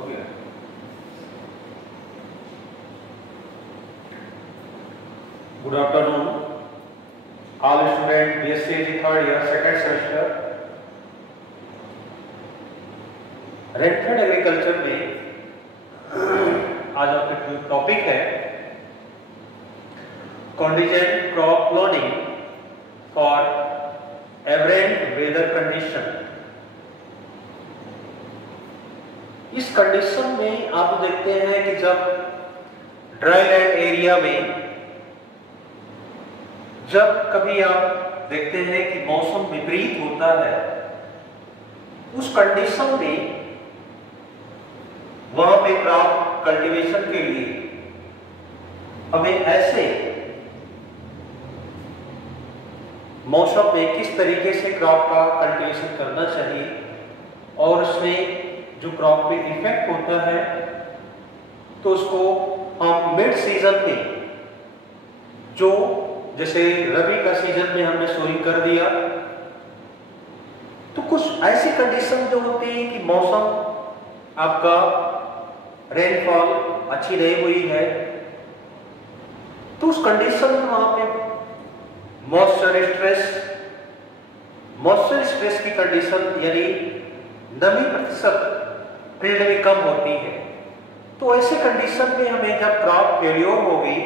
Okay. Good afternoon, all students. BSc third year, second semester. Rainfed agriculture में आज आपका topic है contingent crop planning for aberrant weather condition. इस condition में आप देखते हैं कि जब ड्राई लैंड एरिया में जब कभी आप देखते हैं कि मौसम विपरीत होता है, उस कंडीशन में वहां पे क्रॉप कल्टीवेशन के लिए हमें ऐसे मौसम में किस तरीके से क्रॉप का कल्टीवेशन करना चाहिए और उसमें जो क्रॉप पे इफेक्ट होता है तो उसको हम मिड सीजन में, जो जैसे रबी का सीजन में हमने सोइंग कर दिया, तो कुछ ऐसी कंडीशन जो होती है कि मौसम आपका रेनफॉल अच्छी नहीं हुई है, तो उस कंडीशन में वहां पे मॉइस्चर स्ट्रेस की कंडीशन यानी नमी प्रतिशत फील्ड में कम होती है। तो ऐसे कंडीशन में हमें जब क्रॉप फेल्योर होगी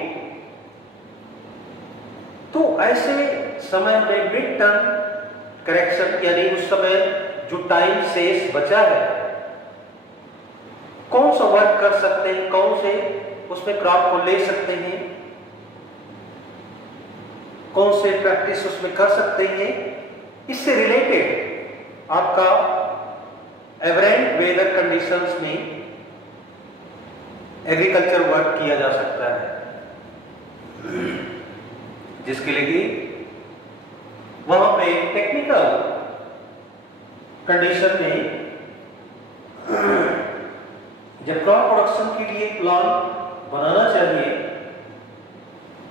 तो ऐसे समय में मिड टर्म करेक्शन यानी उस समय जो टाइम शेष बचा है, कौन सा वर्क कर सकते हैं, कौन से उसमें क्रॉप को ले सकते हैं, कौन से प्रैक्टिस उसमें कर सकते हैं, इससे रिलेटेड आपका एवरेंट वेदर कंडीशंस में एग्रीकल्चर वर्क किया जा सकता है, जिसके लिए वहां पे टेक्निकल कंडीशन में जब क्रॉप प्रोडक्शन के लिए प्लान बनाना चाहिए,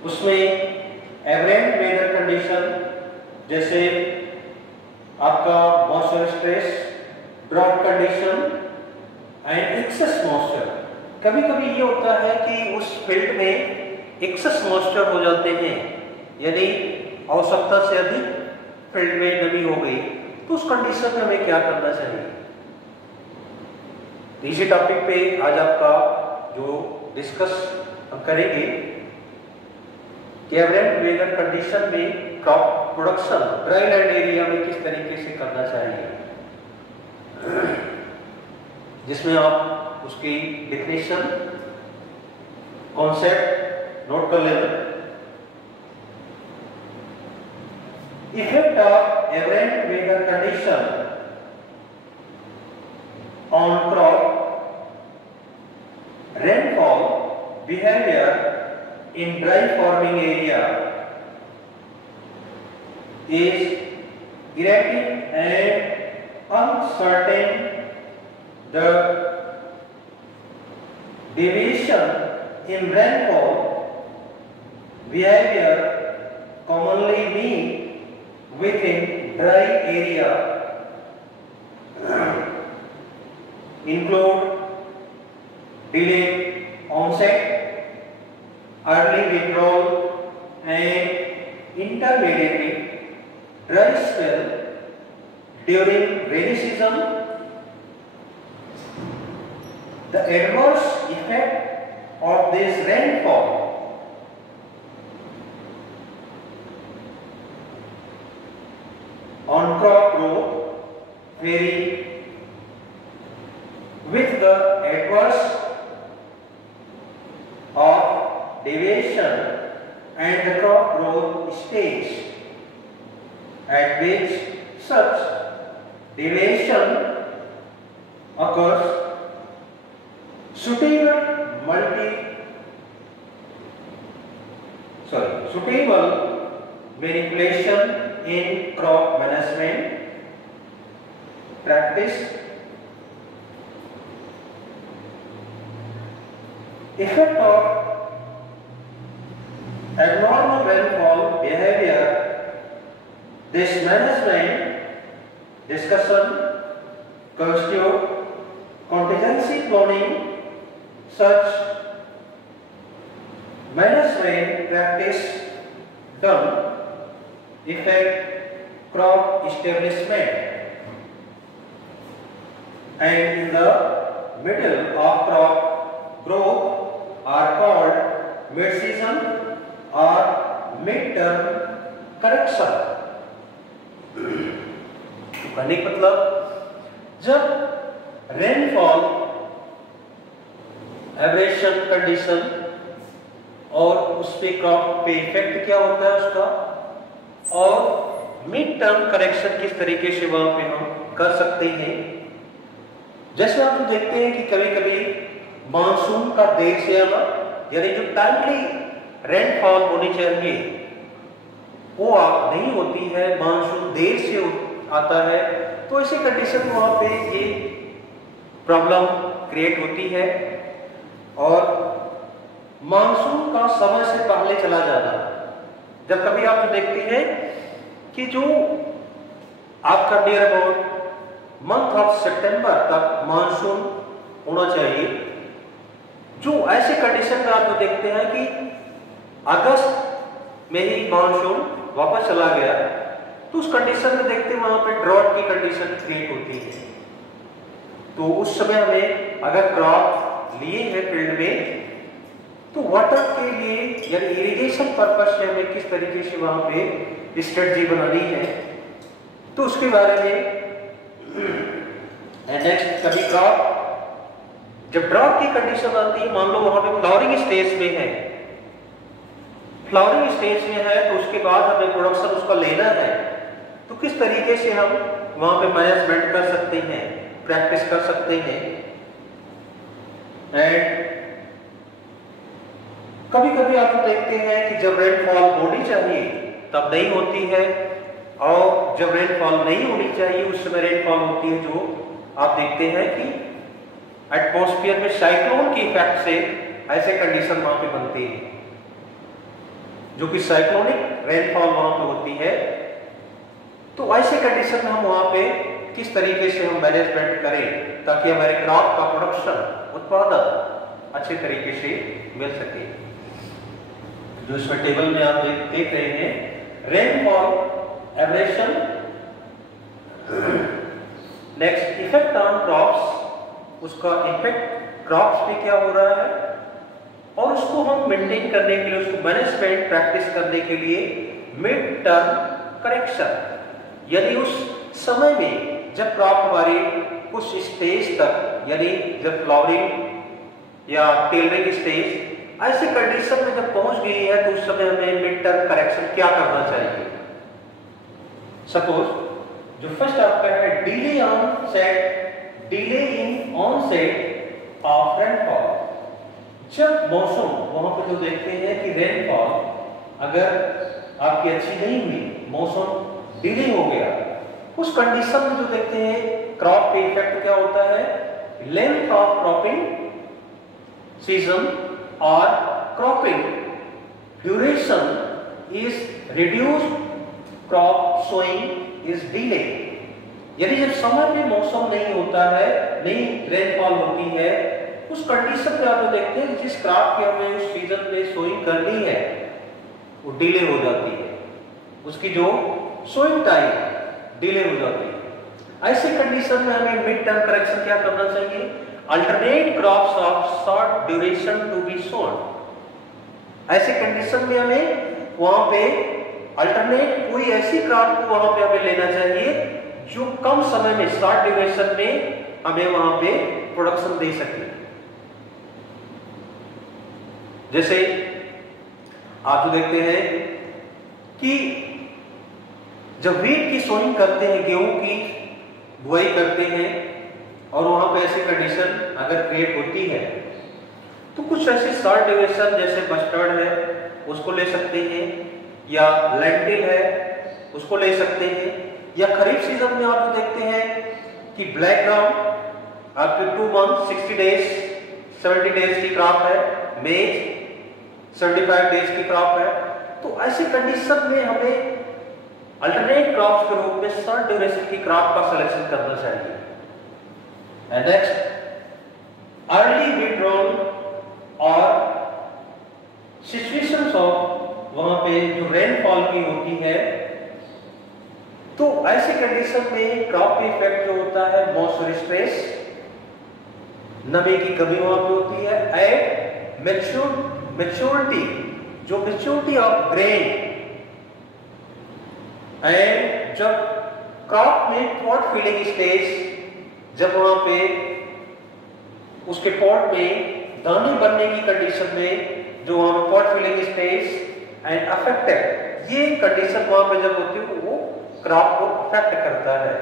उसमें एवरेंट वेदर कंडीशन जैसे आपका moisture stress, drought condition and excess moisture. कभी कभी ये होता है कि उस फील्ड में एक्सेस मॉइस्चर हो जाते हैं, यानी आवश्यकता से अधिक फील्ड में नमी हो गई, तो उस कंडीशन में हमें क्या करना चाहिए। इसी टॉपिक पे आज आपका जो डिस्कस हम करेंगे कि एवरेंट वेदर कंडीशन में crop production dry land area में किस तरीके से करना चाहिए, जिसमें आप उसकी डेफिनेशन कॉन्सेप्ट नोट कर लेना। Effect of aberrant weather condition on crop rainfall behavior in dry farming area is erratic and uncertain. The deviation in rainfall behavior commonly meet within dry area include delayed onset, early withdrawal and intermediate dry spell during rainy season. The adverse effect of this rainfall on crop growth vary with the adverse of deviation and the crop growth stage at which such deviation occurs. Suitable manipulation in crop management practice. Effect of abnormal rainfall behavior. This management discussion constitute contingency following such management practice done affect crop establishment, and in the middle of crop growth are called mid-season or mid-term correction। कहने का मतलब जब rainfall, abrasion condition और उस पे crop पे effect क्या होता है उसका, और मिड टर्म करेक्शन किस तरीके से वहां पे हम कर सकते हैं। जैसे आप देखते हैं कि कभी कभी मानसून का देर से आना, यानी जो टाइमली रेनफॉल होनी चाहिए वो नहीं होती है, मानसून देर से आता है, तो ऐसी कंडीशन वहां पे ये प्रॉब्लम क्रिएट होती है। और मानसून का समय से पहले चला जाना, जब कभी आप देखते हैं कि जो आपका नियर अबाउट मंथ ऑफ सितंबर तक मानसून होना चाहिए, जो ऐसे कंडीशन में आप देखते हैं कि अगस्त में ही मानसून वापस चला गया, तो उस कंडीशन में देखते हैं वहां पे ड्रॉट की कंडीशन क्रिएट होती है। तो उस समय हमें अगर क्रॉप लिए हैं फील्ड में, तो वाटर के लिए यानी इरिगेशन पर्पस से हमें किस तरीके से वहां पे स्ट्रेटजी बनानी है, तो उसके बारे में। नेक्स्ट, कभी क्रॉप जब ड्रॉट की कंडीशन आती है, मान लो वहां पे फ्लावरिंग स्टेज में है, फ्लावरिंग स्टेज में है, तो उसके बाद हमें प्रोडक्शन उसका लेना है, तो किस तरीके से हम वहां पे मैनेजमेंट कर सकते हैं, प्रैक्टिस कर सकते हैं। एंड कभी कभी आप देखते हैं कि जब रेनफॉल होनी चाहिए तब नहीं होती है, और जब रेनफॉल नहीं होनी चाहिए उस समय रेनफॉल होती है, जो आप देखते हैं कि एटमॉस्फेयर में साइक्लोन के इफेक्ट से ऐसे कंडीशन वहां पे बनती है, जो कि साइक्लोनिक रेनफॉल वहां पे होती है। तो ऐसे कंडीशन में हम वहां पे किस तरीके से हम मैनेजमेंट करें ताकि हमारे क्रॉप का प्रोडक्शन, उत्पादन अच्छे तरीके से मिल सके। जो इसमें टेबल में आप देख रहे हैं, rainfall, abrasion, next effect on crops, उसका इफेक्ट क्रॉप्स पे क्या हो रहा है, और उसको हम मेंटेन करने के लिए, उसको मैनेजमेंट प्रैक्टिस करने के लिए मिड टर्म करेक्शन, यानी उस समय में जब क्रॉप हमारी कुछ स्टेज तक, यानी जब फ्लावरिंग या टेलरिंग स्टेज, ऐसी कंडीशन में जब पहुंच गई है, तो उस समय हमें मिड टर्म करेक्शन क्या करना चाहिए। सपोज जो फर्स्ट आपका है delay on set, delay in on set of rainfall. जब मौसम वहां पे जो देखते हैं कि रेनफॉल अगर आपकी अच्छी नहीं हुई, मौसम डिले हो गया, उस कंडीशन में जो देखते हैं क्रॉप पे इफेक्ट क्या होता है, लेंथ ऑफ क्रॉपिंग सीजन और cropping duration is reduced, crop sowing is delay. यानी जब समय पे मौसम नहीं होता है, नहीं रेनफॉल होती है, उस कंडीशन पे आप देखते हैं जिस क्रॉप की हमें उस सीजन पे सोइंग करनी है वो डिले हो जाती है, उसकी जो सोइंग टाइम डिले हो जाती है। ऐसे कंडीशन में हमें मिड टर्म करेक्शन क्या करना चाहिए, alternate crops of short duration to be sown. ऐसे कंडीशन में हमें वहां पे अल्टरनेट कोई ऐसी क्रॉप को वहां पे हमें लेना चाहिए जो कम समय में, शॉर्ट ड्यूरेशन में हमें वहां पे प्रोडक्शन दे सके। जैसे आप जो देखते हैं कि जब वीट की सोइंग करते हैं, गेहूं की बुआई करते हैं, और वहां पे ऐसी कंडीशन अगर क्रिएट होती है, तो कुछ ऐसे शॉर्ट ड्यूरेशन जैसे मस्टर्ड है उसको ले सकते हैं, या लेंटिल है उसको ले सकते हैं, या खरीफ सीजन में आप देखते हैं कि ब्लैक ग्राम आपके 2 मंथ 60 डेज 70 डेज की क्रॉप है, मेज 75 डेज की क्रॉप है। तो ऐसी कंडीशन में हमें अल्टरनेट क्रॉप्स के रूप में शॉर्ट ड्यूरेशन की क्रॉप का सिलेक्शन करना चाहिए। एंड नेक्स्ट, कमी होती है, तो ऐसी कंडीशन में क्रॉप पे इफेक्ट जो होता है मॉइस्चर स्ट्रेस, नमी की कमी वहां पे होती है। एट मैच्योरिटी, जो मैच्योरिटी ऑफ ग्रेन, एंड जब क्रॉप में पॉट फिलिंग स्टेज, जब वहां पे उसके पॉट में दाने बनने की कंडीशन में जो वहां पे pod filling stage and affected, ये कंडीशन वहां पे जब होती है वो क्रॉप को अफेक्ट करता है,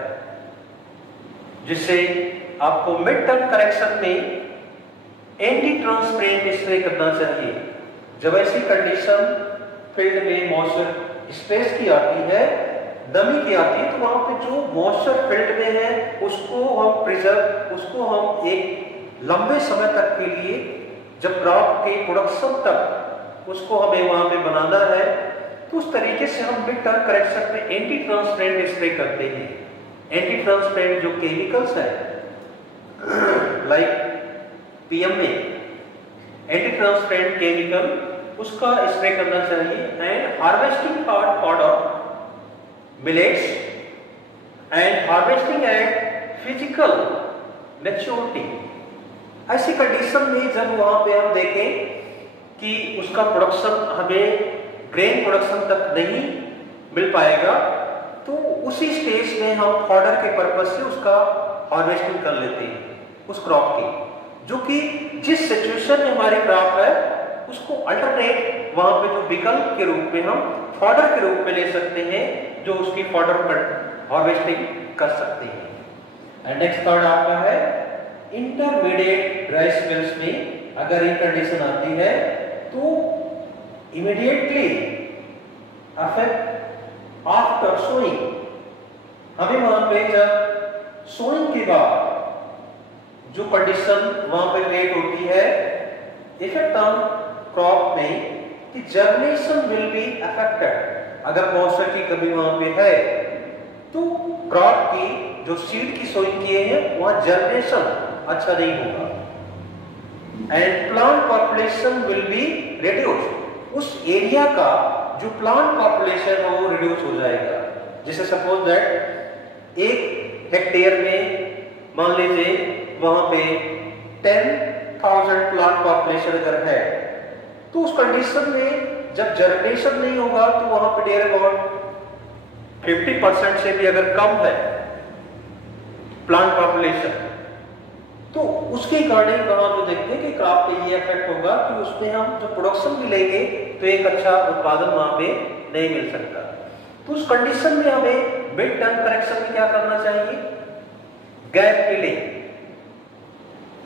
जिससे आपको मिड टर्म करेक्शन में एंटी ट्रांसपेरेंट स्प्रे करना चाहिए। जब ऐसी कंडीशन फील्ड में मॉइस्चर स्ट्रेस की आती है, नमी की आती है, तो वहां पे जो मॉइस्चर फील्ड में है उसको हम प्रिजर्व, उसको हम एक लंबे समय तक के लिए, जब क्रॉप के प्रोडक्शन तक उसको हमें वहां पे बनाना है, तो उस तरीके से हम मिड टर्म करेक्शन में एंटी ट्रांसपेरेंट स्प्रे करते हैं। एंटी ट्रांसपेरेंट जो केमिकल्स है like PMA, anti transparent chemical, उसका स्प्रे करना चाहिए। And harvesting powder millets and harvesting eight physical maturity. ऐसी कंडीशन में जब वहां पे हम देखें कि उसका प्रोडक्शन हमें ग्रेन प्रोडक्शन तक नहीं मिल पाएगा, तो उसी स्टेज में हम फॉडर के पर्पज से उसका हार्वेस्टिंग कर लेते हैं उस क्रॉप की, जो कि जिस सिचुएशन में हमारी क्रॉप है उसको अल्टरनेट वहां पे जो विकल्प के रूप में हम फॉडर के रूप में ले सकते हैं, जो उसकी फॉडर पर हार्वेस्टिंग कर सकते हैं। एंड नेक्स्ट थर्ड आपका है इंटरमीडिएट ड्राई स्पेल्स में अगर ये कंडीशन आती है तो इमीडिएटली अफेक्ट आफ्टर सोइंग, हमें वहां पे जब सोइंग के बाद जो कंडीशन वहां पे क्रिएट होती है इफेक्ट ऑन क्रॉप में कि जर्मिनेशन विल बी अफेक्टेड। अगर मॉइस्चर की कमी वहां पे है तो क्रॉप की जो सीड की सोइंग किए हैं वहां जर्मिनेशन अच्छा नहीं होगा। And plant population will be reduce, उस एरिया का जो प्लांट पॉपुलेशन है वो रिड्यूस हो जाएगा। जैसे सपोज दैट 1 हेक्टेयर में मान लीजिए वहां पे 10,000 प्लांट पॉपुलेशन अगर है, तो उस कंडीशन में जब जर्मिनेशन नहीं होगा तो वहां पे नियर अबाउट 50% से भी अगर कम है प्लांट पॉपुलेशन, तो उसके कारण वहां पे देखते हैं कि क्रॉप पे ये इफेक्ट होगा कि उसमें हम जो प्रोडक्शन भी लेंगे तो एक अच्छा उत्पादन वहां पे नहीं मिल सकता। तो उस कंडीशन में हमें मिड टर्म करेक्शन में क्या करना चाहिए? Gap filling.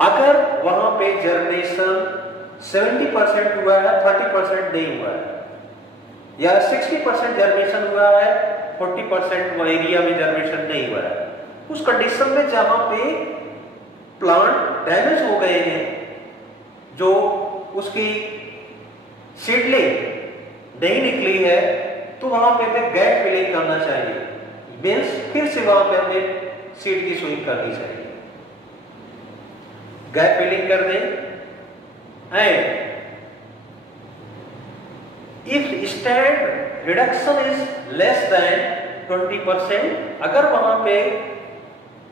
अगर वहां पे जर्मिनेशन 70% हुआ है, 30% नहीं हुआ है, या 60% जर्मिनेशन हुआ है, 40% वो एरिया में जर्मिनेशन नहीं हुआ है, उस कंडीशन में जहां पे प्लांट डैमेज हो गए हैं, जो उसकी सीडलिंग नहीं निकली है, तो वहां पे हमें गैप फिलिंग करना चाहिए। मींस फिर से वहां पे हमें सीड की सोइंग करनी चाहिए, गैप फिलिंग कर दें। And if stand reduction is less than 20%, अगर वहां पे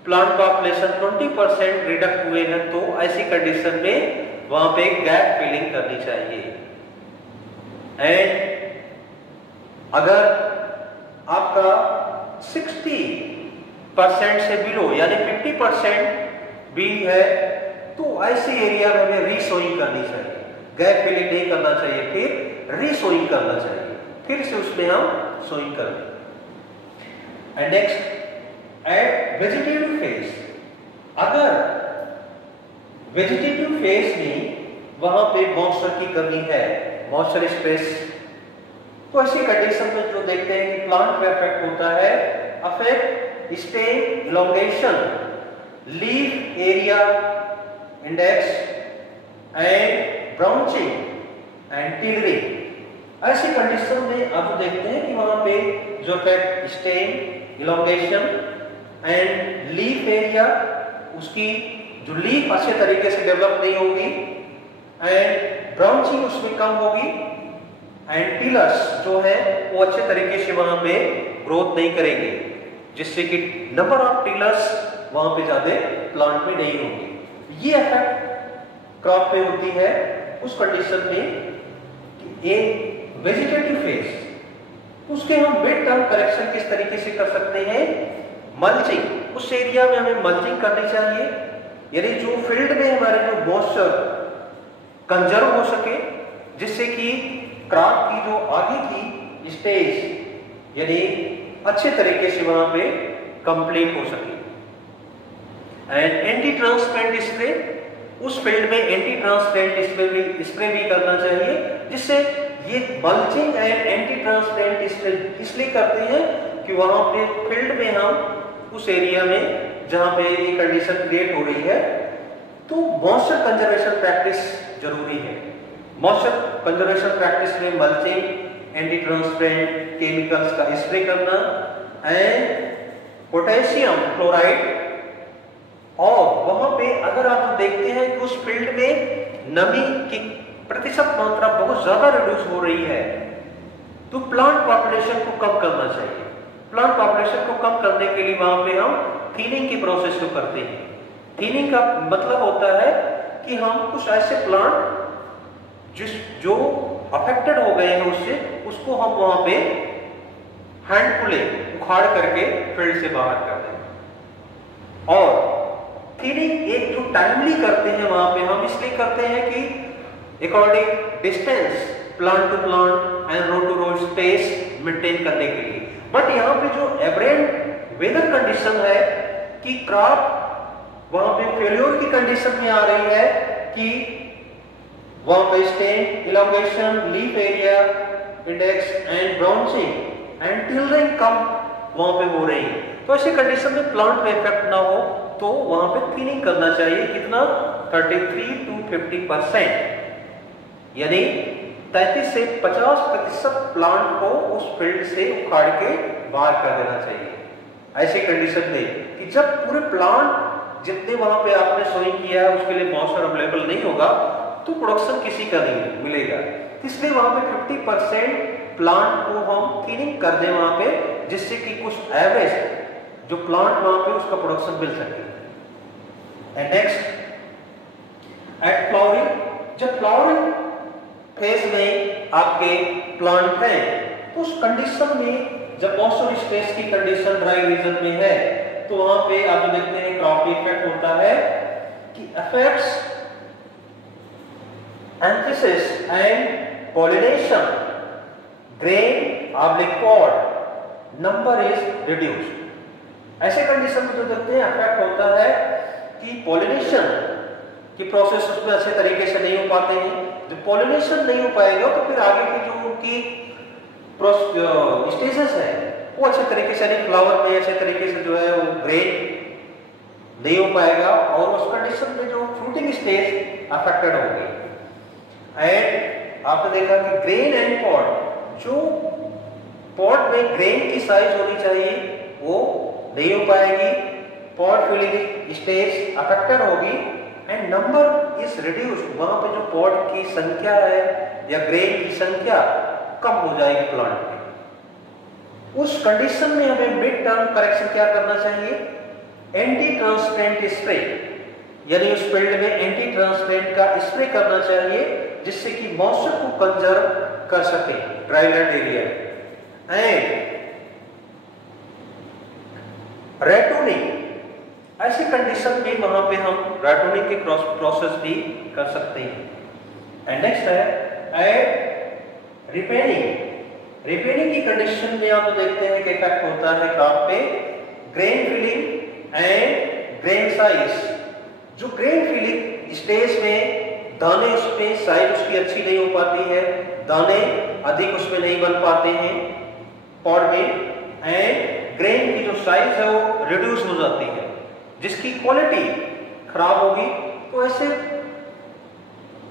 प्लांट पॉपुलेशन 20% रिडक्ट हुए हैं तो ऐसी कंडीशन में वहां पे गैप फिलिंग करनी चाहिए। एंड अगर आपका 60% से बिलो यानी 50% भी है तो ऐसे एरिया में हमें रीसोइंग करनी चाहिए, गैप फिलिंग नहीं करना चाहिए, फिर रीसोइंग करना चाहिए, फिर से उसमें हम सोइंग कर दें। And next at vegetative phase, अगर वेजिटेटिव फेज में वहां पे मॉइस्चर की कमी है, मॉइस्चर स्ट्रेस, तो ऐसी कंडीशन में जो देखते हैं कि प्लांट पे इफेक्ट होता है, affect stem elongation, leaf area index and branching and tillering. ऐसी कंडीशन में आप देखते हैं कि वहां पे जो effect stem elongation and leaf area, उसकी जो लीफ अच्छे तरीके से डेवलप नहीं होगी, एंड ब्रांचिंग उसमें कम होगी, एंड टिलर्स जो है वो अच्छे तरीके से वहां पे ग्रोथ नहीं करेंगे, जिससे कि नंबर ऑफ टिलर्स वहां पे ज्यादा प्लांट में नहीं होंगे। ये इफेक्ट क्रॉप पे होती है उस कंडीशन में कि एक वेजिटेटिव फेज, उसके हम मिड टर्म करेक्शन किस तरीके से कर सकते हैं, मल्चिंग। उस एरिया में हमें मल्चिंग करनी चाहिए, यानी जो फील्ड में हमारे जो मॉइस्चर कंजर्व हो सके, जिससे कि क्रॉप की जो आगे की स्टेज यानी अच्छे तरीके से वहां पे कंप्लीट हो सके। एंड एंटी ट्रांसपेरेंट स्प्रे, उस फील्ड में एंटी ट्रांसपेरेंट स्प्रे भी करना चाहिए, जिससे ये mulching and anti transparent spray इसलिए करते हैं कि वहां पे फील्ड में हम उस एरिया में जहां पे ये कंडीशन क्रिएट हो रही है तो मॉइस्चर कंजर्वेशन प्रैक्टिस जरूरी है। मॉइस्चर कंजर्वेशन प्रैक्टिस में मल्चिंग, एंटी ट्रांसपेरेंट केमिकल्स का स्प्रे करना एंड पोटेशियम क्लोराइड। और वहां पे अगर आप देखते हैं कि उस फील्ड में नमी की प्रतिशत मात्रा बहुत ज्यादा रिड्यूस हो रही है, तो प्लांट पॉपुलेशन को कम करना चाहिए। प्लांट पॉपुलेशन को कम करने के लिए वहां पे हम थिनिंग की प्रोसेस को करते हैं। थिनिंग का मतलब होता है कि हम कुछ ऐसे प्लांट जो अफेक्टेड हो गए हैं उससे, उसको हम वहां पे हैंडफुले उखाड़ करके फील्ड से बाहर कर दें। और थिनिंग एक जो टाइमली करते हैं वहां पे हम इसलिए करते हैं कि according distance plant to plant and row to row space maintain करने के लिए। बट यहाँ पे जो एब्रेंट वेदर कंडीशन है कि क्रॉप वहां पे फेल्योर की कंडीशन में आ रही है कि वहां पे stem, elongation, leaf area index and branching and tillering कम वहां पे हो रही है, तो ऐसी कंडीशन में प्लांट में इफेक्ट ना हो तो वहां पे थिनिंग करना चाहिए। कितना? 33 to 50%, यानी 33 से 50% प्लांट को उस फील्ड से उखाड़ के बाहर कर देना चाहिए। ऐसे कंडीशन में कि जब पूरे प्लांट जितने वहां पे आपने सोइंग किया है उसके लिए मॉइस्चर अवेलेबल नहीं होगा तो प्रोडक्शन किसी का नहीं मिलेगा। इसलिए वहां पे 50% प्लांट को हम थिनिंग कर दें वहां पे, जिससे कि कुछ एवरेज जो प्लांट वहां पे उसका प्रोडक्शन मिल सके। एंड नेक्स्ट एट फ्लावरिंग, जब फ्लावरिंग फेज में आपके प्लांट हैं तो उस कंडीशन में जब मॉइस्चर स्ट्रेस की कंडीशन ड्राई रीजन में है तो वहां पे आप देखते हैं क्रॉप इफेक्ट होता है कि affects anthesis and pollination, grain oblique pod number is reduced. ऐसे कंडीशन में जो देखते हैं अफेक्ट होता है कि पॉलिनेशन की प्रोसेस उसमें अच्छे तरीके से नहीं हो पाते हैं। जब पॉलिनेशन नहीं हो पाएगा तो फिर आगे की जो उनकी स्टेजेस है वो अच्छे तरीके से नहीं, फ्लावर में अच्छे तरीके से जो है वो ग्रेन नहीं हो पाएगा और उस कंडीशन में जो फ्रूटिंग स्टेज अफेक्टेड होगी। एंड आपने देखा कि ग्रेन एंड पॉड, जो पॉड में ग्रेन की साइज होनी चाहिए वो नहीं हो पाएगी, पॉड फिलिंग स्टेज अफेक्टेड होगी एंड नंबर इज रिड्यूस्ड। वहां पे जो पॉड की संख्या है या ग्रेन की संख्या कम हो जाएगी प्लांट में। उस कंडीशन में हमें मिड टर्म करेक्शन क्या करना चाहिए? एंटी ट्रांसपेरेंट स्प्रे, यानी उस फील्ड में एंटी ट्रांसपेरेंट का स्प्रे करना चाहिए जिससे कि मॉइस्चर को कंजर्व कर सके ड्राईलैंड एरिया। एंड रेटोनिंग, ऐसी कंडीशन में वहां पे हम रेटोनिंग की प्रोसेस भी कर सकते हैं। एंड नेक्स्ट है रिपेयरिंग। रिपेयरिंग की कंडीशन में आप देखते हैं कि इफेक्ट होता है क्रॉप पे grain filling and grain size. जो ग्रेन फिलिंग स्टेज में दाने उसमें साइज उसकी अच्छी नहीं हो पाती है, दाने अधिक उसमें नहीं बन पाते हैं पॉड में, एंड ग्रेन की जो साइज है वो रिड्यूस हो जाती है जिसकी क्वालिटी खराब होगी। तो ऐसे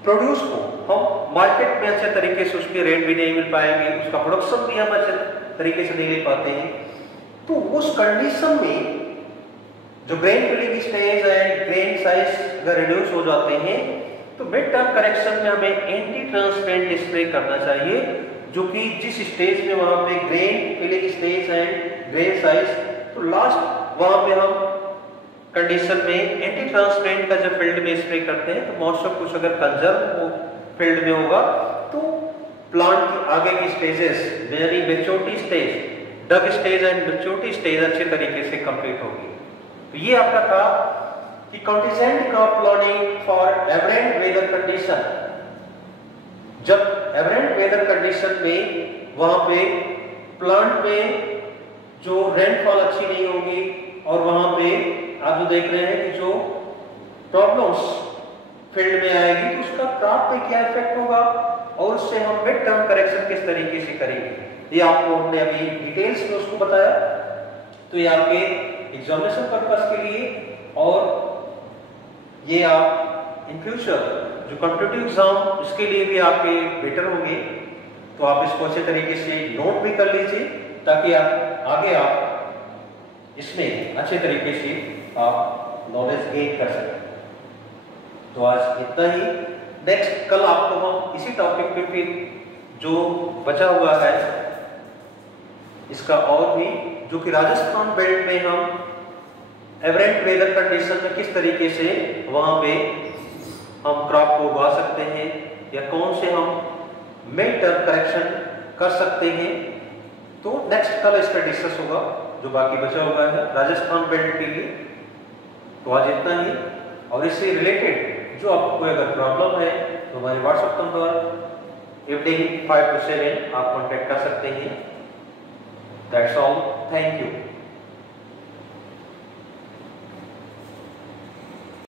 प्रोड्यूस को हम मार्केट में अच्छे तरीके से उसके रेट भी नहीं मिल पाएंगे, उसका प्रोडक्शन भी हम अच्छे तरीके से नहीं ले पाते हैं। तो उस कंडीशन में जो grain filling stage and grain size अगर रिड्यूस हो जाते हैं तो मिड टर्म करेक्शन में हमें एंटी ट्रांसपेरेंट स्प्रे करना चाहिए जो कि जिस स्टेज में वहां पे ग्रेन फिलिंग स्टेज है, ग्रेन साइज, तो लास्ट वहां पे हम कंडीशन में एंटी ट्रांसपेरेंट का जब फील्ड में स्प्रे करते हैं तो मॉइस्चर कुछ अगर कंजर्व फील्ड में होगा तो प्लांट की आगे की स्टेजेस यानी maturity stage, dough stage and maturity stage अच्छे तरीके से कंप्लीट होगी। तो ये आपका था कि contingent crop planning for aberrant weather condition. जब एवरेंट वेदर कंडीशन में वहां पे प्लांट में जो रेनफॉल अच्छी नहीं होगी और वहां पे आप जो देख रहे हैं कि जो प्रॉब्लम्स फील्ड में आएगी तो उसका क्रॉप पे क्या इफेक्ट होगा और उससे हम मिड टर्म करेक्शन किस तरीके से करेंगे, ये आपको हमने अभी डिटेल्स में उसको बताया। तो ये आपके एग्जामिनेशन पर्पस के लिए और ये आप इन फ्यूचर जो कॉम्पिटिटिव एग्जाम इसके लिए भी आपके बेटर होंगे। तो आप इसको अच्छे तरीके से नोट भी कर लीजिए ताकि आप आगे आप इसमें अच्छे तरीके से आप नॉलेज गेन कर सकें। तो आज इतना ही। नेक्स्ट कल आपको हम इसी टॉपिक पे फिर जो बचा हुआ है इसका और भी, जो कि राजस्थान बेल्ट में हम एवरेंट वेदर कंडीशन में किस तरीके से वहां पे हम क्रॉप को उगा सकते हैं या कौन से हम मिड टर्म करेक्शन कर सकते हैं, तो नेक्स्ट कल इस पर डिस्कस होगा जो बाकी बचा हुआ है राजस्थान बेल्ट के लिए। तो आज इतना ही। और इससे रिलेटेड जो आपको कोई अगर प्रॉब्लम है तो हमारे व्हाट्सएप नंबर इवनिंग 5 to 7 आप कांटेक्ट कर सकते हैं। That's all, thank you.